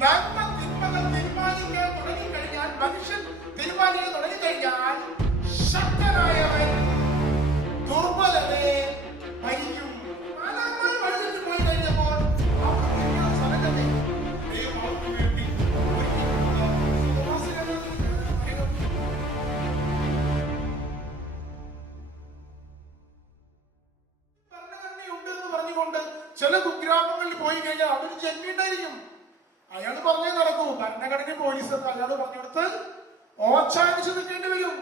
നന്മ തിന്മകൾ തീരുമാനിക്കാൻ തുടങ്ങിക്കഴിഞ്ഞാൽ, മനുഷ്യൻ തീരുമാനിക്കാൻ തുടങ്ങിക്കഴിഞ്ഞാൽ, ശക്തനായവൻ ദുർബലനെ ഭരിക്കും. കാലമായി വഴിതിട്ട് പോയി കഴിഞ്ഞപ്പോൾ സ്ഥലത്തെ ദൈവം അവർക്ക് വേണ്ടി ഭരണഘടനയുണ്ട് എന്ന് പറഞ്ഞുകൊണ്ട് ചില കുഗ്രാമങ്ങളിൽ പോയി കഴിഞ്ഞാൽ അവര് ജന്മിണ്ടായിരിക്കും. അയാൾ പറഞ്ഞേ നടക്കൂ. ഭരണഘടന പോലീസ് അയാൾ പറഞ്ഞെടുത്ത് ഓച്ചാനിച്ച് നിൽക്കേണ്ടി വരും.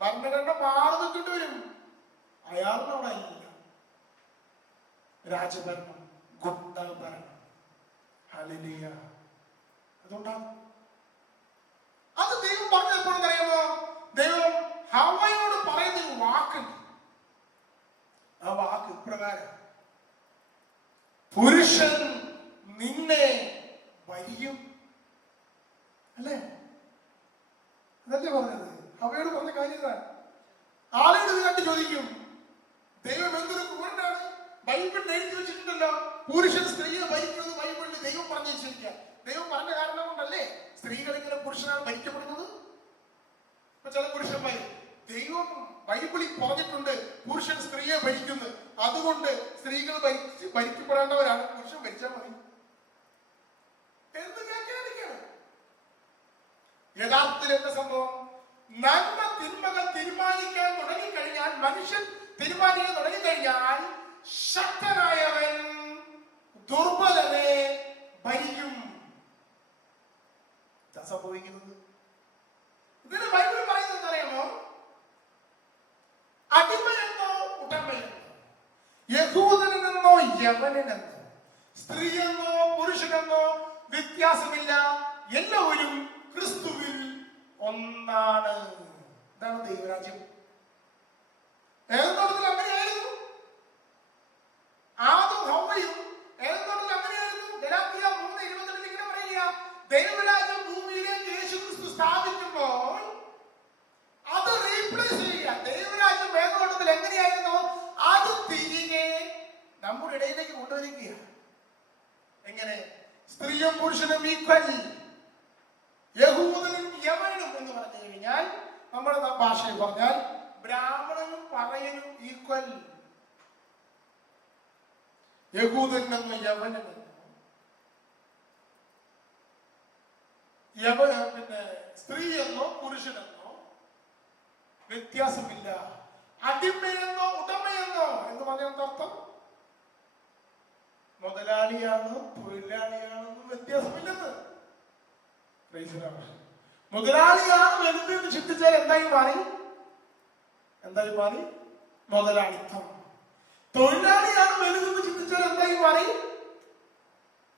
ഭരണഘടന മാറി നിൽക്കേണ്ടി വരും. അയാളിനവിടെ ഇല്ല. രാജഭരണം, ഗുണ്ടഭരണം. ഹല്ലേലൂയ. അതുകൊണ്ടാണ് അത് ദൈവം പറഞ്ഞപ്പോൾ അറിയാമോ? ദൈവം ഹവ്വയോട് പറയുന്നൊരു വാക്കുണ്ട്. ആ വാക്ക് ഇപ്രകാരം: പുരുഷൻ നിന്നെ വരിയും. അല്ലേ? അതല്ലേ പറഞ്ഞത്? ഹവ്വയോട് പറഞ്ഞ കാര്യം. ആളുകൾ ഇത് കണ്ട് ചോദിക്കും, ദൈവം എന്തൊരു ക്രൂരനാണ്. ബൈബിളിൽ എഴുതി വെച്ചിട്ടുണ്ടല്ലോ, പുരുഷൻ സ്ത്രീയെ ഭരിക്കുന്നത്. ബൈബിളിൽ ദൈവം പറഞ്ഞു വെച്ചിരിക്കുക. ദൈവം പറഞ്ഞ കാരണം കൊണ്ടല്ലേ സ്ത്രീകൾ ഇങ്ങനെ പുരുഷനാണ് ഭരിക്കപ്പെടുന്നത്. ഇപ്പൊ ചില പുരുഷന്മാർ, ദൈവം ബൈബിളിൽ പറഞ്ഞിട്ടുണ്ട് പുരുഷൻ സ്ത്രീയെ ഭരിക്കുന്നത്, അതുകൊണ്ട് സ്ത്രീകൾ ഭരിക്കപ്പെടേണ്ടവരാണ്, പുരുഷൻ ഭരിച്ചാൽ മതി. എന്ത് വ്യാഖ്യാനിക്കാണ്? യഥാർത്ഥത്തിൽ എന്താ സംഭവം? നന്മ തിന്മകൾ തീരുമാനിക്കാൻ തുടങ്ങിക്കഴിഞ്ഞാൽ, മനുഷ്യൻ തീരുമാനിക്കാൻ തുടങ്ങിക്കഴിഞ്ഞാൽ, ശക്തനായവൻ ദുർബലനെ ഭരിക്കും. സംഭവിക്കുന്നത് ഇതിന് ബൈബിൾ പറയുന്നത് അറിയാമോ? അടിമയെന്നോ ഉടമയെന്നോ, യഹൂദനെന്നോ യവനനെന്നോ, സ്ത്രീയെന്നോ പുരുഷനെന്നോ വ്യത്യാസമില്ല, എല്ലാവരും ക്രിസ്തുവിൽ ഒന്നാണ്. ഇതാണ് ദൈവരാജ്യം. ഏതൊന്നിൽ അങ്ങനെയായിരുന്നു? ആദം ഹവ്വയും ഏതൊന്നിൽ അങ്ങനെയായിരുന്നു? ഗലാത്യ 3:22 ഇങ്ങനെ പറയുക, ദൈവരാജ്യം ഭൂമിയിലേക്ക് യേശുക്രിസ്തു സ്ഥാപിക്കുമ്പോൾ അത് റീപ്ലേസ് ചെയ്യുക. ദൈവരാജ്യം വേദോട്ടത്തിൽ എങ്ങനെയായിരുന്നു? അത് തിരികെ നമ്മുടെ ഇടയിലേക്ക് കൊണ്ടുവരിക. എങ്ങനെ? സ്ത്രീയും പുരുഷനും ഈക്വൽ, യഹൂദനും യവനും എന്ന് പറഞ്ഞു കഴിഞ്ഞാൽ, നമ്മുടെ ഭാഷയിൽ പറഞ്ഞാൽ ബ്രാഹ്മണനും പറയനും ഈക്വൽ. യഹൂദനെന്നോ യവനെന്നോ പിന്നെ സ്ത്രീ എന്നോ പുരുഷനെന്നോ വ്യത്യാസമില്ല. അടിമയെന്നോ ഉടമയെന്നോ എന്ന് പറഞ്ഞ അർത്ഥം മുതലാളിയാണോ തൊഴിലാളിയാണെന്നും വ്യത്യാസമില്ലെന്ന്. മുതലാളിയാണ് വലുതെന്ന് ചിന്തിച്ചാൽ എന്തായി മാറി? മുതലാളിത്തം. തൊഴിലാളിയാണ് വലുതെന്ന് ചിന്തിച്ചാൽ എന്തായി മാറി?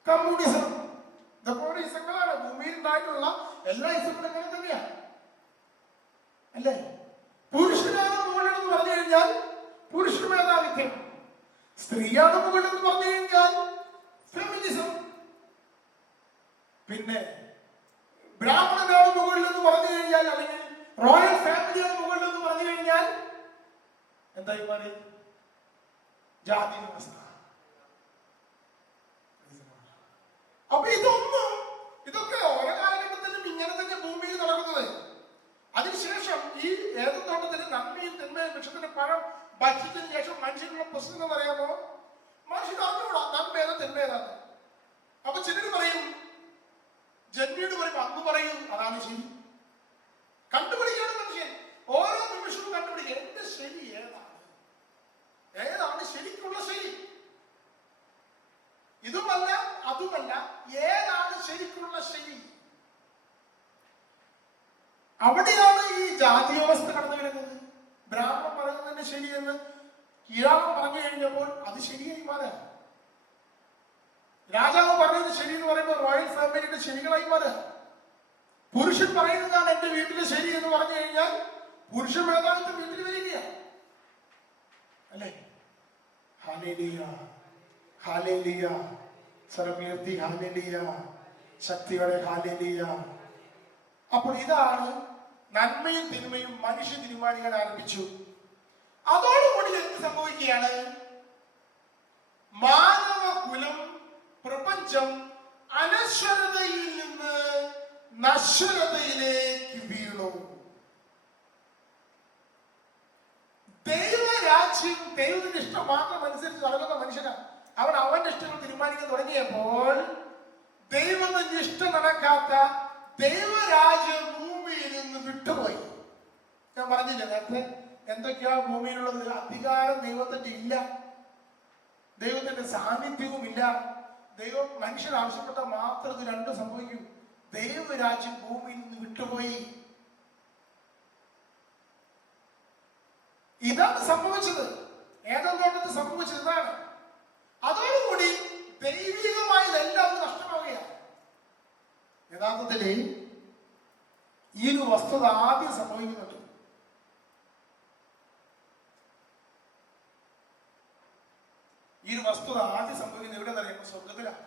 കമ്മ്യൂണിസം. ഇതൊക്കെ ഇസങ്ങളാണ്. ഭൂമിയിൽ ഉണ്ടായിട്ടുള്ള എല്ലാ ഇസങ്ങളും എങ്ങനെ തന്നെയാണ്, അല്ലേ? പുരുഷനാണ് മുകളിലെന്ന് പറഞ്ഞു കഴിഞ്ഞാൽ പുരുഷ മേധാവിത്വം, സ്ത്രീയാണ് മുകളിലെന്ന് പറഞ്ഞു കഴിഞ്ഞാൽ ഫെമിനിസം, പിന്നെ ബ്രാഹ്മണനാണ് മുകളിലെന്ന് പറഞ്ഞു കഴിഞ്ഞാൽ, അല്ലെങ്കിൽ റോയൽ ഫാമിലിയാണ് മുകളിലെന്ന് പറഞ്ഞു കഴിഞ്ഞാൽ എന്തായി മാറി? ജാതി വ്യവസ്ഥ. അപ്പൊ ഇതൊക്കെ ഓരോ കാലഘട്ടത്തിലും ഇങ്ങനെ തന്നെ ഭൂമിയിൽ നടക്കുന്നത്. അതിനുശേഷം ഈ ഏതൊത്തോട്ടത്തിന് നന്മയും തിന്മയും വൃക്ഷത്തിന്റെ പഴം ഭക്ഷിച്ചതിന് ശേഷം മനുഷ്യനുള്ള പ്രശ്നം എന്ന് പറയാമോ? മനുഷ്യൻ അറിഞ്ഞൂടാ നന്മ ഏതാ തിന്മ ഏതാണ്. അപ്പൊ ചിലര് പറയും, ജന്മിയോട് പറയുമ്പോ അങ്ങ് പറയും അതാണ് ശരി. കണ്ടുപിടിക്കാണ് മനുഷ്യൻ. ഓരോ നിമിഷവും കണ്ടുപിടിക്കുക എന്റെ ശരി ഏതാണ് ശരിക്കുള്ള ശരി. ഇതുമല്ല അതുമല്ല, ഏതാണ് ശരിക്കുള്ള ശരി? അവിടെയാണ് ഈ ജാതി വ്യവസ്ഥ കടന്നു വരുന്നത്. ബ്രാഹ്മണൻ പറയുന്നതിന്റെ ശരിയെന്ന് കീഴാളൻ പറഞ്ഞു കഴിഞ്ഞപ്പോൾ അത് ശരിയായി മാറുക. രാജാവ് പറയുന്നത് ശരി എന്ന് പറയുമ്പോൾ റോയൽ ഫാമിലിയുടെ ശരികളായി മാറുക. പുരുഷൻ പറയുന്നതാണ് എന്റെ വീട്ടിലെ ശരി എന്ന് പറഞ്ഞു കഴിഞ്ഞാൽ പുരുഷ മേധാവിത്വം വീട്ടിൽ വരിക, അല്ലേ? ഹല്ലേലൂയ, ഹല്ലേലൂയ. സ്വരമുയർത്തി ഹല്ലേലൂയ, ശക്തിയോടെ ഹല്ലേലൂയ. അപ്പോൾ ഇതാണ് നന്മയും തിന്മയും മനുഷ്യ തീരുമാനിക്കാൻ ആരംഭിച്ചു. അതോടുകൂടി എന്ത് സംഭവിക്കുകയാണ്? മാനവ കുലം, പ്രപഞ്ചം അനശ്വരതയിൽ നിന്ന് നശ്വരതയിലേക്ക് വീണു. ദൈവരാജ്യം ദൈവത്തിന്റെ ഇഷ്ടം മാത്രം അനുസരിച്ച് നടക്കുന്ന മനുഷ്യനാണ്. അവൻ അവന്റെ ഇഷ്ടങ്ങൾ തീരുമാനിക്കാൻ തുടങ്ങിയപ്പോൾ ദൈവത്തിന്റെ ഇഷ്ടം നടക്കാത്ത ദൈവരാജ്യം ഭൂമിയിൽ നിന്ന് വിട്ടുപോയി. ഞാൻ പറഞ്ഞില്ല നേരത്തെ എന്തൊക്കെയാ ഭൂമിയിലുള്ളത്? അധികാരം ദൈവത്തിന്റെ ഇല്ല, ദൈവത്തിന്റെ സാന്നിധ്യവും ഇല്ല. ദൈവം മനുഷ്യർ ആവശ്യപ്പെട്ട മാത്രം ഇത് രണ്ടും സംഭവിക്കും. ദൈവരാജ്യം ഭൂമിയിൽ നിന്ന് വിട്ടുപോയി. ഇതാണ് സംഭവിച്ചത്. ഏതൻ തോട്ടത്തിൽ സംഭവിച്ചത് ഇതാണ്. അതോടുകൂടി ദൈവികമായതെല്ലാം നഷ്ടമാവുകയാണ്. യഥാർത്ഥത്തിൽ ഈ ഒരു വസ്തുത ആദ്യം സംഭവിക്കുന്നുണ്ട്. ഈ ഒരു വസ്തുത ആദ്യം സംഭവിക്കുന്നത് എവിടെ അറിയുമ്പോൾ സ്വർഗത്തിലാണ്.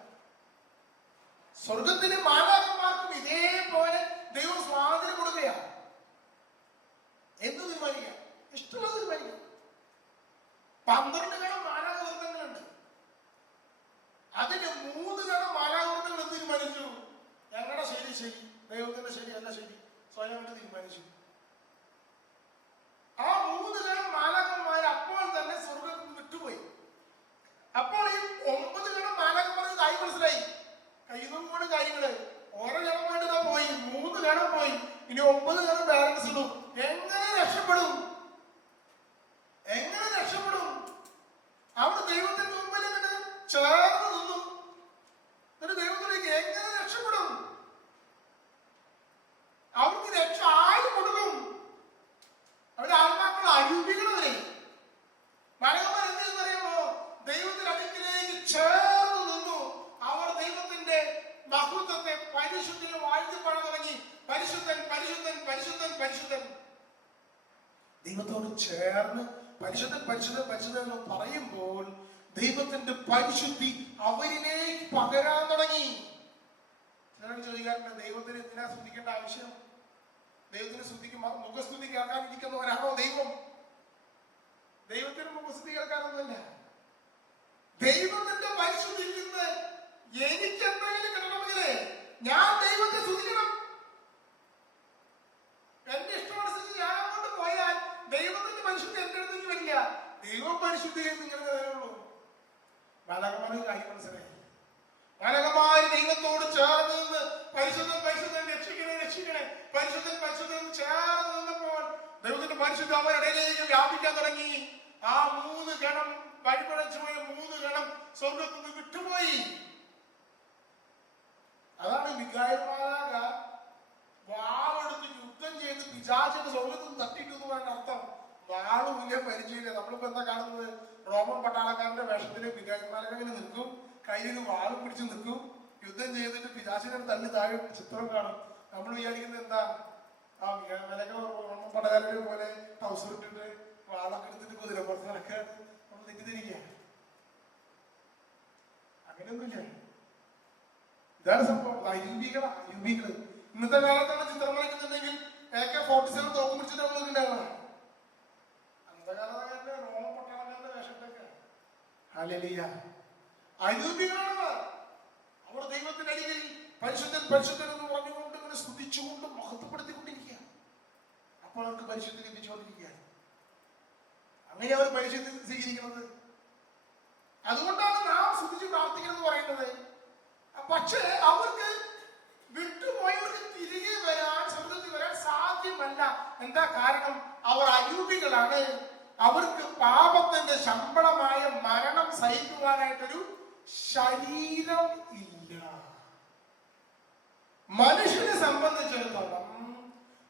സ്വർഗത്തിന് മാലാഖമാർക്കും ഇതേപോലെ ദൈവം സ്വാതന്ത്ര്യം കൊടുക്കുകയാണ്. എന്ത് തീരുമാനിക്കാം? ഇഷ്ടമുള്ളത് തീരുമാനിക്കാം. 12 ഗണം മാലാഖവൃന്ദങ്ങളുണ്ട്. അതിന് 3 ഗണം മാലാഖവൃന്ദങ്ങൾ എന്ത് തീരുമാനിച്ചു? ഞങ്ങളുടെ ശരി ശരി, ദൈവത്തിന്റെ ശരിയല്ല ശരി, സ്വയം തീരുമാനിച്ചു. ആ 3 ഗണം മാലാഖന്മാർ അപ്പോൾ തന്നെ സ്വർഗത്തിൽ നിന്ന് വിട്ടുപോയി. അപ്പോൾ ഈ 9 ഗണം മാലാഖന്മാർക്ക് കാര്യം മനസ്സിലായി. കയ്യിൽ നിന്നും കൂടെ കാര്യങ്ങള് ഓരോ ഗണമായിട്ട് ഞാൻ പോയി, 3 ഗണം പോയി, ഇനി 9 ഗണം ബാലൻസ് ഇടും. എങ്ങനെ രക്ഷപ്പെടും? എങ്ങനെ രക്ഷപ്പെടും? അവിടെ ദൈവത്തിന്റെ മുമ്പിൽ ചേർന്ന് നിന്നു. എന്നിട്ട് ദൈവത്തിലേക്ക് എങ്ങനെ രക്ഷപ്പെടും? അവർക്ക് രക്ഷ ആര് കൊടുക്കും? അവരുടെ ആത്മാക്കൾ അരൂപികളവരെ മലകന്മാർ എന്തെന്ന് അറിയാമോ? ദൈവത്തിന്റെ അടുക്കിലേക്ക് ചേർന്ന് നിന്നു. അവർ ദൈവത്തിന്റെ മഹത്വത്തെ പരിശുദ്ധിയിൽ വാഴ്ത്തിപ്പാടാൻ തുടങ്ങി. പരിശുദ്ധൻ പരിശുദ്ധൻ പരിശുദ്ധൻ പരിശുദ്ധൻ. ദൈവത്തോട് ചേർന്ന് പരിശുദ്ധൻ പരിശുദ്ധൻ പരിശുദ്ധൻ എന്ന് പറയുമ്പോൾ ദൈവത്തിന്റെ പരിശുദ്ധി അവരിലേക്ക് പകരാൻ തുടങ്ങി. ചിലർ ചോദിക്കാറുണ്ട്, ദൈവത്തിന് എന്തിനാ സ്തുതിക്കേണ്ട ആവശ്യം? ദൈവത്തിന് മുഖസ്തുതി കേൾക്കാനിരിക്കുന്നവരാണോ ദൈവം? ദൈവത്തിന് മുഖസ്തുതി കേൾക്കാനൊന്നുമില്ല. ദൈവത്തിന്റെ പരിശുദ്ധിയിൽ നിന്ന് എനിക്ക് എന്തെങ്കിലും കിട്ടണമെങ്കിലേ ഞാൻ ദൈവത്തെ സ്തുതിക്കണം. എന്റെ ഇഷ്ടമനുസരിച്ച് ഞാൻ അങ്ങോട്ട് പോയാൽ ദൈവത്തിന്റെ പരിശുദ്ധി എന്റെ അടുത്തേക്ക് വരില്ല. ദൈവം പരിശുദ്ധി ഇങ്ങനെ തരുള്ളൂ. ബാലകന്മാർക്ക് കാര്യം മനസ്സിലായി. ബാലകന്മാര് ദൈവത്തോട് ചേർന്ന് നിന്ന് പരിശുദ്ധൻ പരിശുദ്ധൻ രക്ഷിക്കണേ രക്ഷിക്കണേ പരിശുദ്ധൻ പരിശുദ്ധൻ ചേർന്ന് നിന്നപ്പോൾ ദൈവത്തിന്റെ പരിശുദ്ധി അവരിടയിലേക്ക് വ്യാപിക്കാൻ തുടങ്ങി. ആ 3 ഗണം വഴിപഴച്ചു പോയ 3 ഗണം സ്വർഗത്തിൽ നിന്ന് വിട്ടുപോയി. അതാണ് മിഖായേൽ മാലാഖ വാളെടുത്ത് യുദ്ധം ചെയ്ത് പിശാചിന്റെ സ്വർഗത്തിൽ നിന്ന് തട്ടിയിട്ടു എന്നാണ് അർത്ഥം. വാളുമില്ല, പരിചയമില്ല. നമ്മളിപ്പോ എന്താ കാണുന്നത്? റോമൻ പട്ടാളക്കാരന്റെ വേഷത്തില് മിഖായേൽ മാലാഖ ഇങ്ങനെ നിൽക്കും, കയ്യിൽ വാളും പിടിച്ച് നിൽക്കും, യുദ്ധം ചെയ്തിട്ട് പിശാചിനെ തള്ളി താഴെ ചിത്രം കാണും. നമ്മൾ വിചാരിക്കുന്നത് എന്താ? ആ മിഖായേൽ മാലാഖ റോമൻ പട്ടാളക്കാരെ പോലെ ട്രൗസർ ഇട്ടിട്ട് വാളൊക്കെ എടുത്തിട്ട് കുതിരപ്പുറത്ത് നടക്കുകയാണ്. നമ്മൾ തെറ്റിദ്ധരിക്കുക. അങ്ങനെയൊന്നുമില്ല. ഇതാണ് സംഭവം. അരൂപികള് ഇന്നത്തെ കാലത്താണ് ചിത്രം വരയ്ക്കുന്നുണ്ടെങ്കിൽ AK-47 തോക്കും പിടിച്ചിട്ട് നമ്മൾ ഉണ്ടാവുന്നതാണ്. അന്നത്തെ കാലത്തെ റോമൻ പട്ടാളക്കാരുടെ വേഷത്തൊക്കെ ഹല്ലേലൂയ. അരൂപികളാണ് അവർ. ദൈവത്തിന്റെ അരികിൽ പരിശുദ്ധൻ പരിശുദ്ധൻ എന്ന് പറഞ്ഞുകൊണ്ട് ഇങ്ങനെ സ്തുതിച്ചുകൊണ്ട് മഹത്വപ്പെടുത്തിക്കൊണ്ടിരിക്കുക. അപ്പോൾ അവർക്ക് പരിശുദ്ധി ലഭിച്ചുകൊണ്ടിരിക്കുകയാണ്. അങ്ങനെ അവർ പരിശുദ്ധി സ്വീകരിക്കുന്നത്. അതുകൊണ്ടാണ് നാം സ്തുതിച്ച് പ്രാർത്ഥിക്കണം എന്ന് പറയുന്നത്. പക്ഷേ അവർക്ക് വിട്ടുപോയവർക്ക് തിരികെ വരാൻ, സ്വർഗത്തിൽ വരാൻ സാധ്യമല്ല. എന്താ കാരണം? അവർ അരൂപികളാണ്. അവർക്ക് പാപത്തിന്റെ ശമ്പളമായ മരണം സഹിക്കുവാനായിട്ടൊരു ശരീരം ഇല്ല. മനുഷ്യനെ സംബന്ധിച്ചിടത്തോളം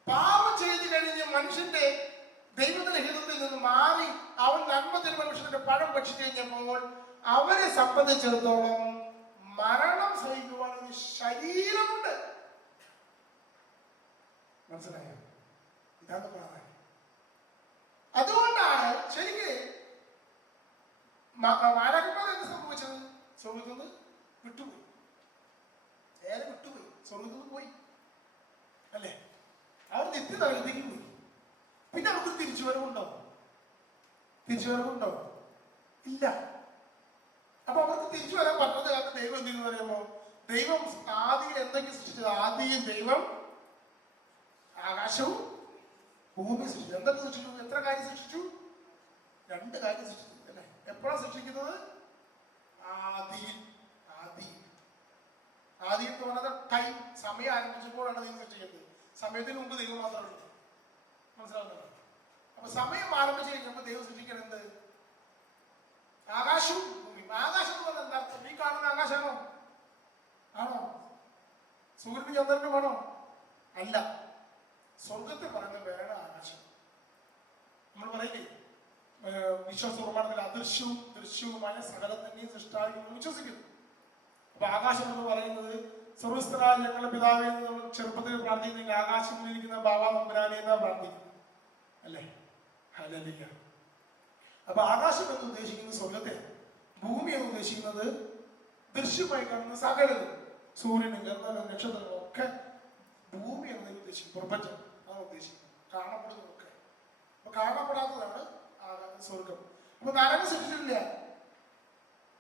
പാപം ചെയ്തു കഴിഞ്ഞ് മനുഷ്യന്റെ ദൈവത്തിന്റെ ഹിതത്തിൽ നിന്ന് മാറി അവൻ നന്മ തിന്മ മനുഷ്യന്റെ പഴം ഭക്ഷിച്ചു കഴിഞ്ഞപ്പോൾ അവരെ സംബന്ധിച്ചിടത്തോളം മരണം സഹിക്കുവാൻ ഒരു ശരീരമുണ്ട്. മനസ്സിലായോ? ഇതാണ് പ്രാധാന്യം. അതുകൊണ്ടാണ് ശരിക്ക് മാലാഖമാർ എന്ത് സംഭവിച്ചത്? സ്വർഗത്തിൽ നിന്ന് വിട്ടുപോയി. നേരെ വിട്ടുപോയി, സ്വർഗത്തിൽ നിന്ന് പോയി അല്ലേ? അവർ നിത്യതകത്തേക്ക് പോയി. പിന്നെ അവർക്ക് തിരിച്ചുവരവുണ്ടോ? തിരിച്ചുവരവുണ്ടോ? ഇല്ല. അപ്പൊ അവർക്ക് തിരിച്ചു വരാൻ പറ്റുന്നത് കാരണം ദൈവം എന്തെന്ന് പറയുമ്പോ ദൈവം ആദിയിൽ എന്തൊക്കെ സൃഷ്ടിച്ചത്? ആദിയിൽ ദൈവം ആകാശവും ഭൂമി സൃഷ്ടിച്ചു. എന്തൊക്കെ സൃഷ്ടിച്ചു? എത്ര കാര്യം സൃഷ്ടിച്ചു? 2 കാര്യം സൃഷ്ടിച്ചു അല്ലേ? എപ്പോഴാണ് സൃഷ്ടിക്കുന്നത്? ആദിയിൽ. ആദി എന്ന് പറയുന്നത് ടൈം, സമയം ആരംഭിച്ചപ്പോഴാണ് ദൈവം സൃഷ്ടിക്കുന്നത്. സമയത്തിന് മുമ്പ് ദൈവം മാത്രമേ ഉള്ളൂ. മനസ്സിലാവുന്നുണ്ടോ? അപ്പൊ സമയം ആരംഭിച്ചു കഴിഞ്ഞപ്പോൾ ദൈവം സൃഷ്ടിക്കണം എന്ത്? ആകാശവും ഭൂമിയും. ആകാശം എന്ന് പറഞ്ഞാൽ എന്താ? ഈ കാണുന്ന ആകാശമാണോ? ആണോ? സൂര്യനും ചന്ദ്രനുമാണോ? അല്ല. സ്വർഗത്തിൽ പറയുന്നത് വേറെ ആകാശം. നമ്മൾ പറയില്ലേ, വിശ്വാസ പ്രമാണത്തിൽ അദൃശ്യവും ദൃശ്യവുമായ സകലത്തിന്റെയും സൃഷ്ടാവിൽ നമ്മൾ വിശ്വസിക്കുന്നു. അപ്പൊ ആകാശം എന്ന് പറയുന്നത് സർവസ്ഥനായ ഞങ്ങളുടെ പിതാവേ എന്ന് നമ്മൾ ചെറുപ്പത്തിൽ പ്രാർത്ഥിക്കുന്നെങ്കിൽ ആകാശത്തിലിരിക്കുന്ന ബാബാ തമ്പുരാനെ എന്നാ പ്രാർത്ഥിക്കുന്നത് അല്ലേ? ഹല്ലേലൂയ. അപ്പൊ ആകാശം എന്ന് ഉദ്ദേശിക്കുന്നത് സ്വർഗത്തെ, ഭൂമി എന്ന് ഉദ്ദേശിക്കുന്നത് ദൃശ്യമായി കാണുന്ന സകലതും, സൂര്യനും ചന്ദ്രനും നക്ഷത്രങ്ങളും ഒക്കെ ഭൂമി എന്നതിന് ഉദ്ദേശിക്കും. പ്രപഞ്ചം അതാണ് ഉദ്ദേശിക്കുന്നത്, കാണപ്പെടുന്നതൊക്കെ. അപ്പൊ കാണപ്പെടാത്തതാണ് സ്വർഗം. അപ്പൊ നരകം സൃഷ്ടിച്ചിട്ടില്ല.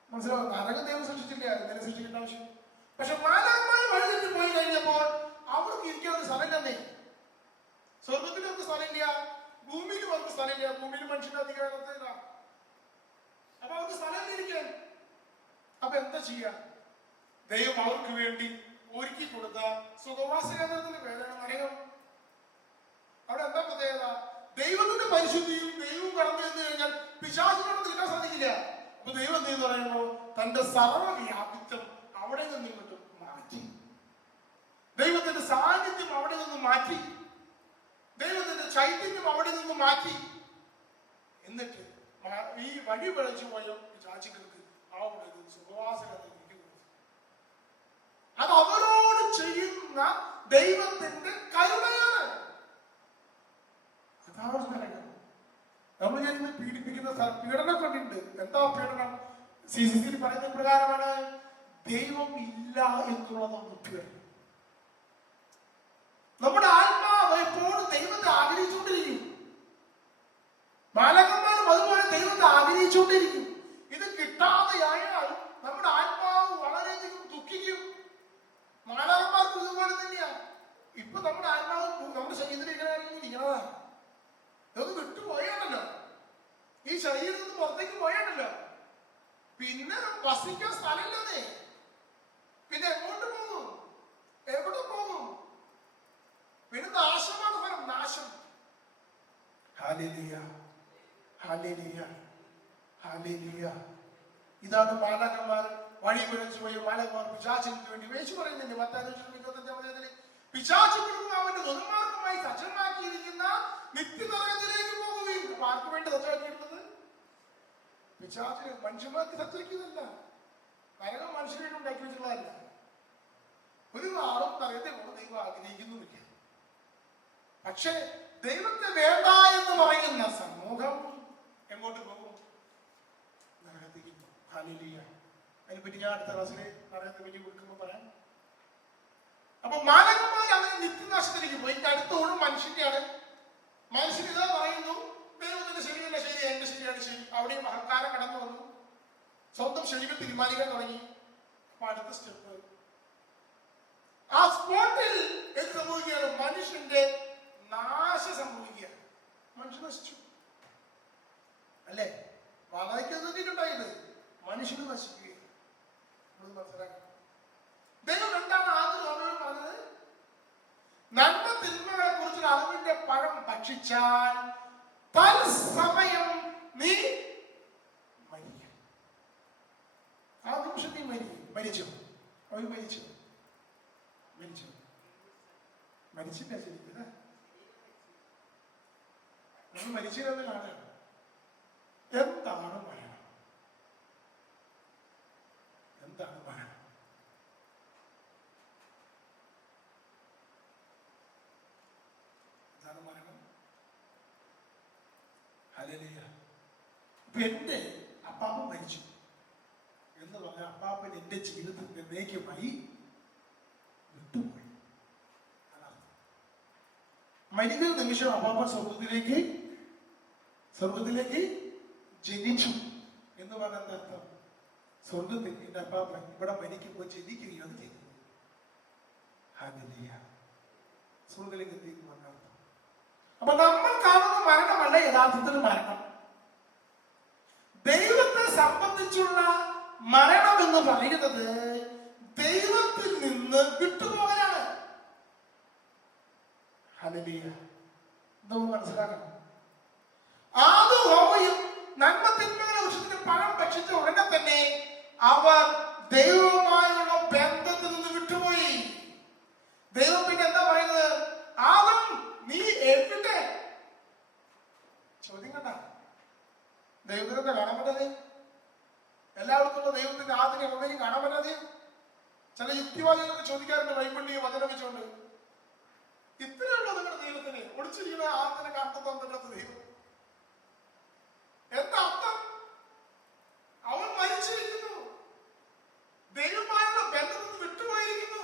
മനസ്സിലാവും? നരകം ദൈവം സൃഷ്ടിച്ചില്ല, ഇതിനെ സൃഷ്ടിക്കേണ്ട ആവശ്യം. പക്ഷെ മാലാഖമാർ വഴിതെറ്റി പോയി കഴിഞ്ഞപ്പോൾ അവർക്ക് ഇരിക്കാൻ ഒരു സ്ഥലമില്ലെന്നേ. സ്വർഗത്തിൽ അവർക്ക് സ്ഥലമില്ല, ഭൂമിയിലും അവർക്ക് സ്ഥലമില്ല. ഭൂമിയിൽ മനുഷ്യന്റെ അധികാരത്തില്ല. അപ്പൊ അവർക്ക് സ്ഥലം ഇരിക്കാൻ. അപ്പൊ എന്താ ചെയ്യാ? ദൈവം അവർക്ക് വേണ്ടി ഒരുക്കി കൊടുത്ത സുഖവാസ കേന്ദ്രത്തിന്റെ പേരാണ് നരകം. അവിടെ എന്താ പ്രത്യേകത? ദൈവത്തിന്റെ പരിശുദ്ധിയും ദൈവവും കടന്നു ചെന്ന് കഴിഞ്ഞാൽ പിശാചിനോട് കിട്ടാൻ സാധിക്കില്ല. അപ്പൊ ദൈവം എന്തെന്ന് പറയുമ്പോ തന്റെ സർവ്വവ്യാപിത്വം അവിടെ നിന്ന് ഇങ്ങോട്ട് മാറ്റി, ദൈവത്തിന്റെ സാന്നിധ്യം അവിടെ നിന്ന് മാറ്റി, ദൈവത്തിന്റെ ചൈതന്യം അവിടെ നിന്ന് മാറ്റി. എന്നിട്ട് ഈ വഴി പിഴച്ചു പോയ പിശാചുക്കൾക്ക് അവിടെ സുഖവാസ കേന്ദ്രം. അത് അവരോട് ചെയ്യുന്ന ദൈവത്തിന്റെ കരുണയാണ്. നമ്മൾ ഞാൻ ഇന്ന് പീഡിപ്പിക്കുന്ന പീഡനം കണ്ടിട്ടുണ്ട്. എന്താ പീഡനം? CCC പറയുന്ന പ്രകാരമാണ് ദൈവം ഇല്ല എന്നുള്ളതാണ് പീഡനം. നമ്മുടെ ആത്മാവ് എപ്പോഴും ദൈവത്തെ ആഗ്രഹിച്ചുകൊണ്ടിരിക്കും. മാലാഖമാരും അതുപോലെ ദൈവത്തെ ആഗ്രഹിച്ചുകൊണ്ടിരിക്കും. ഇത് കിട്ടാതെയായാൽ നമ്മുടെ ആത്മാവ് വളരെയധികം ദുഃഖിക്കും. മാലാഖമാർക്ക് ഇതുപോലെ തന്നെയാണ്. ഇപ്പൊ നമ്മുടെ ആത്മാവ് നമ്മുടെ ശരീരത്തിലിരിക്കണതാ. ഇതൊന്ന് വിട്ടുപോയാണല്ലോ, ഈ ശരീരത്തിൽ നിന്ന് പുറത്തേക്ക് പോയാണല്ലോ. പിന്നെ വസിക്കാൻ സ്ഥലമില്ലെന്നേ. പിന്നെ എങ്ങോട്ട് പോകും? എവിടെ പോകും? പിന്നെ നാശമാണ് ഫലം, നാശം. Hallelujah, hallelujah, hallelujah. ഇതാണ് മാലാഖമാർ വഴി പിഴച്ചു പോയ മാലാഖമാർ പിശാചിന് വേണ്ടി യേശു പറയുന്നുണ്ട്. മത്തായി 25-ാം പിശാചിനും അവന്റെ ദുർമാർഗമായി സജ്ജമാക്കിയിരിക്കുന്ന നിത്യനരകത്തിലേക്ക് പോകുകയും. അപ്പൊ ആർക്ക് വേണ്ടി സജ്ജമാക്കിയിട്ടുള്ളത്? പിശാചിന്. മനുഷ്യന്മാർക്ക് സജ്ജമാക്കിയതല്ല. നരകം മനുഷ്യരെ ഉണ്ടാക്കി വെച്ചിട്ടുള്ളതല്ല. ഒരു നാളും നരകത്തെ കൊണ്ട് ദൈവം ആഗ്രഹിക്കുന്നുമില്ല. പക്ഷെ ദൈവത്തെ വേണ്ട എന്ന് പറയുന്ന സമൂഹം എങ്ങോട്ട് പോകും? നരകത്തേക്ക് പോകും. ഹല്ലേലൂയ. അതിനെപ്പറ്റി ഞാൻ അടുത്ത ക്ലാസ്സിൽ നരകത്തെ പറ്റി കൊടുക്കുമ്പോൾ പറയാം. അപ്പൊ മാലാഖമാർ അങ്ങനെ നിത്യനാശത്തിലേക്ക് പോയി. അടുത്തോടും മനുഷ്യന്റെയാണ്. മനുഷ്യൻ ഇതാ പറയുന്നു, ദൈവത്തിന്റെ ശരിയല്ല ശരി, എന്റെ ശരിയാണ് ശരി. അവിടെയും അഹങ്കാരം കടന്നു വന്നു, സ്വന്തം ശരികൾ തീരുമാനിക്കാൻ തുടങ്ങി. അപ്പൊ അടുത്ത സ്റ്റെപ്പ്, ആ സ്പോട്ടിൽ എന്ത് സംഭവിക്കുകയാണ്? മനുഷ്യന്റെ നാശം സംഭവിക്കുകയാണ്. മനുഷ്യൻ നശിച്ചു അല്ലേ? മാലാഖയ്ക്ക് വേണ്ടിയിട്ടുണ്ടായത് മനുഷ്യന് നശിക്കുകയാണ്. മനസ്സിലാക്കണം. ദൈവം എന്താണ് ആദ്യം അവരോട് പറഞ്ഞത്? നന്മ തിന്മകളെ കുറിച്ചുള്ള അറിവിന്റെ പഴം ഭക്ഷിച്ചാൽ തത്സമയം നീ മരിക്കും. ആ നിമിഷം നീ മരിച്ചു. അവർ മരിച്ചു. മരിച്ചില്ല ശരിക്കും. നമ്മൾ മരിച്ചില്ലെന്ന് കാണുക. എന്താണ് മരണം? എന്താണ് മരണം? ഹല്ലേലൂയ. ഇപ്പൊ എന്റെ അപ്പാപ്പൻ മരിച്ചു എന്ന് പറഞ്ഞാൽ അപ്പാപ്പൻ എന്റെ ജീവിതത്തിൽ എന്നേക്കുമായി വിട്ടുപോയി. മരിക്കുന്ന നിമിഷം അപ്പാപ്പൻ സ്വർഗത്തിലേക്ക് ജനിച്ചു എന്ന് പറഞ്ഞ അർത്ഥം സ്വർഗത്തിൽ എന്റെ അപ്പാപ്പൻ ഇവിടെ മരിക്കുമ്പോൾ ജനിക്കുകയാണ് ചെയ്യുന്നത്. സ്വർഗത്തിലേക്ക് എത്തിക്കുമെന്ന് അർത്ഥം. അപ്പൊ നമ്മൾ കാണുന്ന മരണമല്ല യഥാർത്ഥത്തിൽ മരണം. ദൈവത്തെ സംബന്ധിച്ചുള്ള മരണം എന്ന് പറയുന്നത് ദൈവത്തിൽ നിന്ന് വിട്ടുപോകലാണ്. ഇതൊന്ന് മനസ്സിലാക്കണം. ആദവും ഹവ്വയും നന്മ തിന്മകളുടെ വൃക്ഷത്തിന്റെ പഴം ഭക്ഷിച്ച ഉടനെ തന്നെ അവർ ദൈവവുമായുള്ള ബന്ധത്തിൽ നിന്ന് വിട്ടുപോയി. ദൈവം പിന്നെ എന്താ പറയുന്നത്? ആദം, നീ എവിടെ? ചോദ്യം കണ്ട ദൈവത്തിനെ കാണാൻ പറ്റാതെ, എല്ലായിടത്തും ദൈവത്തിന്റെ ആദിനെ ഹവ്വയും കാണാൻ പറ്റാതെ. ചില യുക്തിവാദികളൊക്കെ ചോദിക്കാറുണ്ട് ബൈബിളിലെ വചനം വെച്ചുകൊണ്ട്, ഇത്രയുള്ളൂ നിങ്ങളുടെ ദൈവത്തിന് ഒളിച്ചിരിക്കുന്ന ആദിനെ കണ്ടെത്താൻ പറ്റാത്ത ദൈവം? എന്താ അർത്ഥം? അവൻ മരിച്ചിരിക്കുന്നു, ദൈവമായുള്ള ബന്ധത്തിൽ വിട്ടുപോയിരിക്കുന്നു.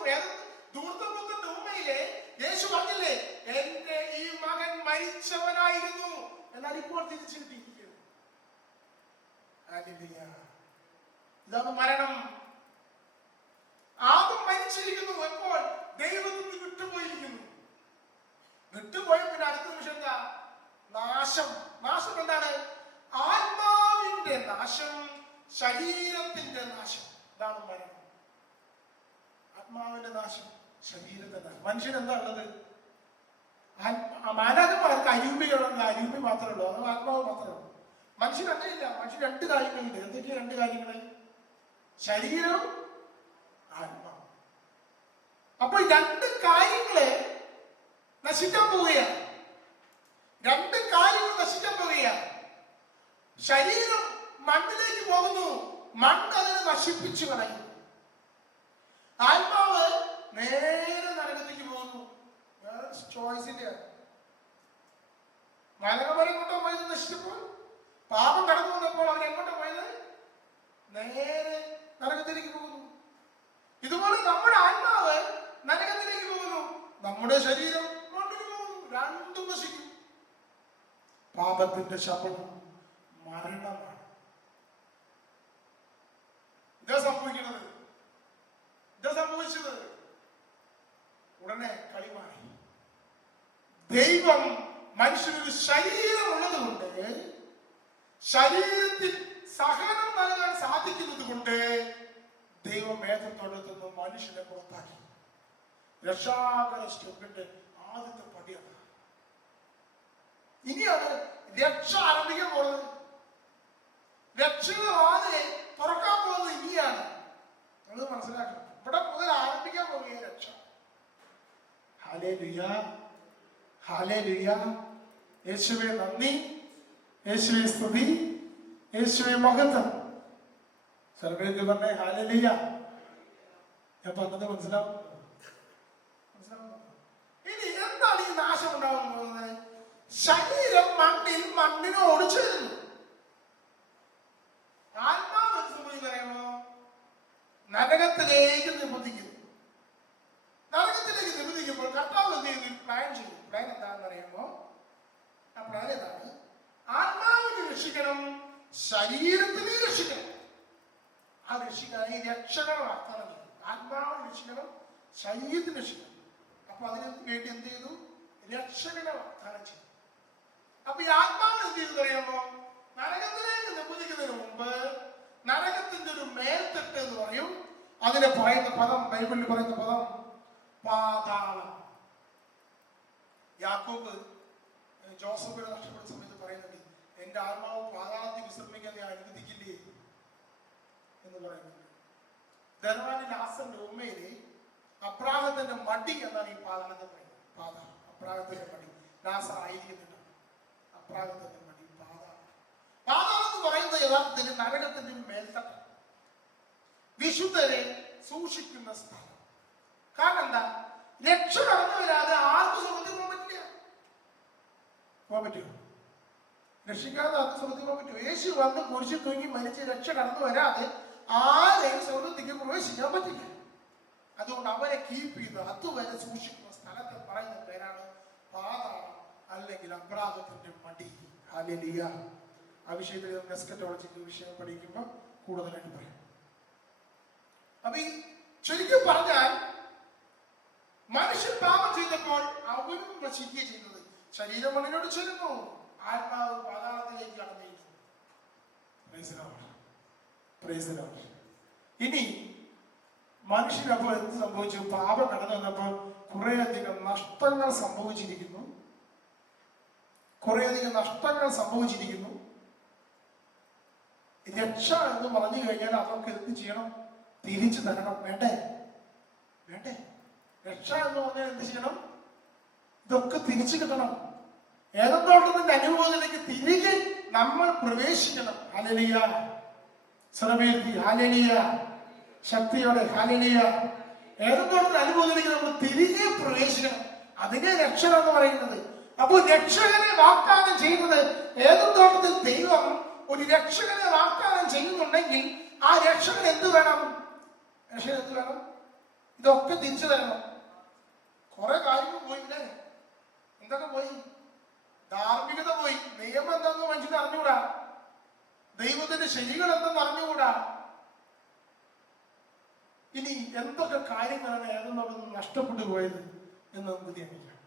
ധൂർത്തപുത്രന്റെ ഉമ്മയിലെ യേശു പറഞ്ഞില്ലേ, എന്റെ ഈ മകൻ മരിച്ചവനായിരുന്നു, എന്നാൽ ഇപ്പോൾ തിരിച്ചു കിട്ടിയിരിക്കുന്നു. ഇതാണ് മരണം. ആദ്യം മരിച്ചിരിക്കുന്നു, എപ്പോൾ? ദൈവത്തിൽ നിന്ന് വിട്ടുപോയിരിക്കുന്നു. വിട്ടുപോയ പിന്നെ അടുത്ത നിമിഷം എന്താ? നാശം. നാശം എന്താണ്? ആത്മാവിന്റെ നാശം, ശരീരത്തിന്റെ നാശം. ഇതാണ് മരണം. ആത്മാവിന്റെ നാശം, ശരീരത്തിന്റെ നാശം. മനുഷ്യൻ എന്താ ഉള്ളത്? മാനവന്മാർക്ക് അരൂപികളുണ്ട്, അരൂപി മാത്രമേ ഉള്ളൂ, അത് ആത്മാവ് മാത്രമേ ഉള്ളൂ. മനുഷ്യൻ അങ്ങനെയില്ല. മനുഷ്യൻ രണ്ട് കാര്യങ്ങളുണ്ട്. എന്തൊക്കെയാ രണ്ട് കാര്യങ്ങള്? ശരീരം, ആത്മാവ്. അപ്പൊ രണ്ട് കാര്യങ്ങള് നശിക്കാൻ പോവുകയാണ്. രണ്ട് കാര്യങ്ങൾ നശിക്കാൻ പോവുകയാണ്. ശരീരം മണ്ണിലേക്ക് പോകുന്നു, മണ്ണ് അതിനെ നശിപ്പിച്ചു കളയുന്നു. ആത്മാവ് നേരെ നരകത്തേക്ക് പോകുന്നു. ചോയ്സിന്റെ മലകമരം കൊണ്ടോ പോയത് നശിച്ചപ്പോൾ, പാപം കടന്നു വന്നപ്പോൾ അവർ എങ്ങോട്ടാ പോയത്? നേരെ നരകത്തിലേക്ക് പോകുന്നു. ഇതുപോലെ നമ്മുടെ ആത്മാവ് നരകത്തിലേക്ക് പോകുന്നു, നമ്മുടെ ശരീരം മണ്ണിന് പോകുന്നു. രണ്ടും നശിക്കും. പാപത്തിന്റെ ശബ്ദം മരണമാണ്. ഇതാ സംഭവിക്കുന്നത്, ഇതാ സംഭവിച്ചത്. ഉടനെ കളി മാറി. ദൈവം മനുഷ്യനൊരു ശരീരം ഉള്ളത് കൊണ്ട്, ശരീരത്തിൽ സഹനം നൽകാൻ സാധിക്കുന്നത് കൊണ്ട് ദൈവം മേഘത്തോടത്തുനിന്ന് മനുഷ്യനെ പുറത്താക്കി. രക്ഷാകര സ്റ്റെപ്പിന്റെ ആദ്യത്തെ പടിയാണ്. ഇനിയാണ് രക്ഷ ആരംഭിക്കാൻ പോകുന്നത്. രക്ഷയുടെ വാതിലെ തുറക്കാൻ പോകുന്നത് ഇനിയാണ്. നമ്മൾ മനസ്സിലാക്കണം. ഇവിടെ മുതൽ ആരംഭിക്കാൻ പോകുക രക്ഷ. Hallelujah, hallelujah. യേശുവേ നന്ദി, യേശുവേ സ്തുതി, യേശുവേ മഹത്വം. സർവ്വത്തിൽ പറഞ്ഞേ ഹല്ലേലൂയ. ഞാൻ പറഞ്ഞത് മനസ്സിലാവും? ഇനി എന്താണ് ഈ നാശം ഉണ്ടാകാൻ പോകുന്നത്? ശരീരം മണ്ണിനോട് ചേരുന്നു. ആത്മാവ് സംഭവിക്കുന്നറിയാമോ? നരകത്തിലേക്ക് നിബന്ധിക്കുന്നു. നരകത്തിലേക്ക് നിബന്ധിക്കുമ്പോൾ കർത്താവ് എന്ത് ചെയ്യുന്നു? പ്ലാൻ ചെയ്യും. പ്ലാൻ എന്താണെന്ന് അറിയാമോ? ആ പ്ലാൻ എന്താണ്? ആത്മാവിനെ രക്ഷിക്കണം, ശരീരത്തിനെ രക്ഷിക്കണം. ആ രക്ഷിക്കാനായി രക്ഷകനെ വാഗ്ദാനം ചെയ്തു. ആത്മാവിനെ രക്ഷിക്കണം, ശരീരത്തിന് രക്ഷിക്കണം. അപ്പൊ അതിന് വേണ്ടി എന്ത് ചെയ്തു? രക്ഷകനെ വാഗ്ദാനം ചെയ്തു. അപ്പൊ ഈ ആത്മാവ് എന്ത് ചെയ്തു അറിയാമോ? നരകത്തിലേക്ക് നിബന്ധിക്കുന്നതിന് മുമ്പ് നരകത്തിന്റെ ഒരു മേൽത്തട്ട് എന്ന് പറയും. അതിനെ പറയുന്ന പദം, ബൈബിളിൽ പറയുന്ന പദം പാതാളം. യാക്കോബ് ജോസഫിനെ നഷ്ടപ്പെട്ട സമയത്ത് പറയുന്നുണ്ട്, എന്റെ ആത്മാവ് പാതാളത്തിൽ വിശ്രമിക്കാൻ ഞാൻ അനുവദിക്കില്ലേ എന്ന് പറയുന്നുണ്ട്. ധനവാനി ലാസറിന്റെ ഉമ്മയില് അബ്രാഹത്തിന്റെ മടി എന്നാണ് ഈ പാതാളത്തെ പറയുന്നത്. പാതാളം, അബ്രാഹത്തിന്റെ മടി. ലാസർ ആയിരിക്കുന്നില്ല, അബ്രാഹത്തിന്റെ മടി, പാതാളം. പാതാളം എന്ന് പറയുന്നത് യഥാർത്ഥത്തിൽ നരകത്തിന്റെ മേൽത്തട്ട്, വിശുദ്ധരെ സൂക്ഷിക്കുന്ന സ്ഥലം. കാരണം എന്താ? രക്ഷ കടന്നു വരാതെ ആർക്കും സുഖത്തിൽ പോകാൻ പറ്റില്ല. പോകാൻ പറ്റുമോ? രക്ഷിക്കാതെ ആർക്കും സുഖത്തിൽ പോകാൻ പറ്റുമോ? യേശു വന്ന് കുരിശിൽ തൂങ്ങി മരിച്ച് രക്ഷ കടന്നു വരാതെ ആരെയും സ്വർഗ്ഗത്തിലേക്ക് പ്രവേശിക്കാൻ പറ്റില്ല. അതുകൊണ്ട് അവരെ കീപ്പ് ചെയ്ത് അതുവരെ സൂക്ഷിക്കുന്ന സ്ഥലത്തെ പറയുന്ന പേരാണ് പാതാളം, അല്ലെങ്കിൽ അബ്രാഹത്തിന്റെ മടി. ഹല്ലേലൂയ. ആ വിഷയത്തിൽ നെസ്കറ്റോളജിക്ക് വിഷയം പഠിക്കുമ്പോൾ കൂടുതലായിട്ട് പറയാം. അപ്പൊ ഈ ചുരുക്കി പറഞ്ഞാൽ മനുഷ്യൻ പാപം ചെയ്തപ്പോൾ അവനും നശിക്കുക ചെയ്യുന്നത്. ശരീരം മണ്ണിനോട് ചെല്ലുന്നു, ആത്മാവ് പാതാളത്തിലേക്ക് കടന്നിരിക്കുന്നു. ഇനി മനുഷ്യനപ്പോൾ എന്ത് സംഭവിച്ചു? പാപം കടന്നു വന്നപ്പോൾ കുറേയധികം നഷ്ടങ്ങൾ സംഭവിച്ചിരിക്കുന്നു. രക്ഷ എന്ന് പറഞ്ഞു കഴിഞ്ഞാൽ അതൊക്കെ എന്ത് ചെയ്യണം? തിരിച്ചു തരണം. വേണ്ടേ? രക്ഷ എന്ന് പറഞ്ഞാൽ എന്ത് ചെയ്യണം? ഇതൊക്കെ തിരിച്ചു കിട്ടണം. ഏതെന്തോട്ടത്തിന്റെ അനുഭവത്തിലേക്ക് തിരികെ നമ്മൾ പ്രവേശിക്കണം. ഹല്ലേലൂയ. സ്വരമേൽപ്പി ഹല്ലേലൂയ. ശക്തിയോടെ ഹല്ലേലൂയ. ഏതെന്തോട്ടത്തിന്റെ അനുഭവത്തിലേക്ക് നമ്മൾ തിരികെ പ്രവേശിക്കണം. അതിനെ രക്ഷ എന്ന് പറയുന്നത്. അപ്പോൾ രക്ഷകനെ വാഗ്ദാനം ചെയ്യുന്നത് ഏതെന്തോട്ടത്തിൽ ദൈവം ഒരു രക്ഷകനെ വാഗ്ദാനം ചെയ്യുന്നുണ്ടെങ്കിൽ ആ രക്ഷകൻ എന്ത് വേണം? ഇതൊക്കെ തിരിച്ചു തരണം. കുറെ കാര്യങ്ങൾ പോയി. എന്തൊക്കെ പോയി? ധാർമ്മികത പോയി. നിയമം എന്തെന്ന് മനുഷ്യന് അറിഞ്ഞുകൂടാ. ദൈവത്തിന്റെ ശരികൾ എന്തെന്ന് അറിഞ്ഞുകൂടാ. ഇനി എന്തൊക്കെ കാര്യങ്ങളാണ് ഏതെന്നോടൊന്നും നഷ്ടപ്പെട്ടു പോയത് എന്ന് നമുക്ക് ധ്യാനിക്കാം.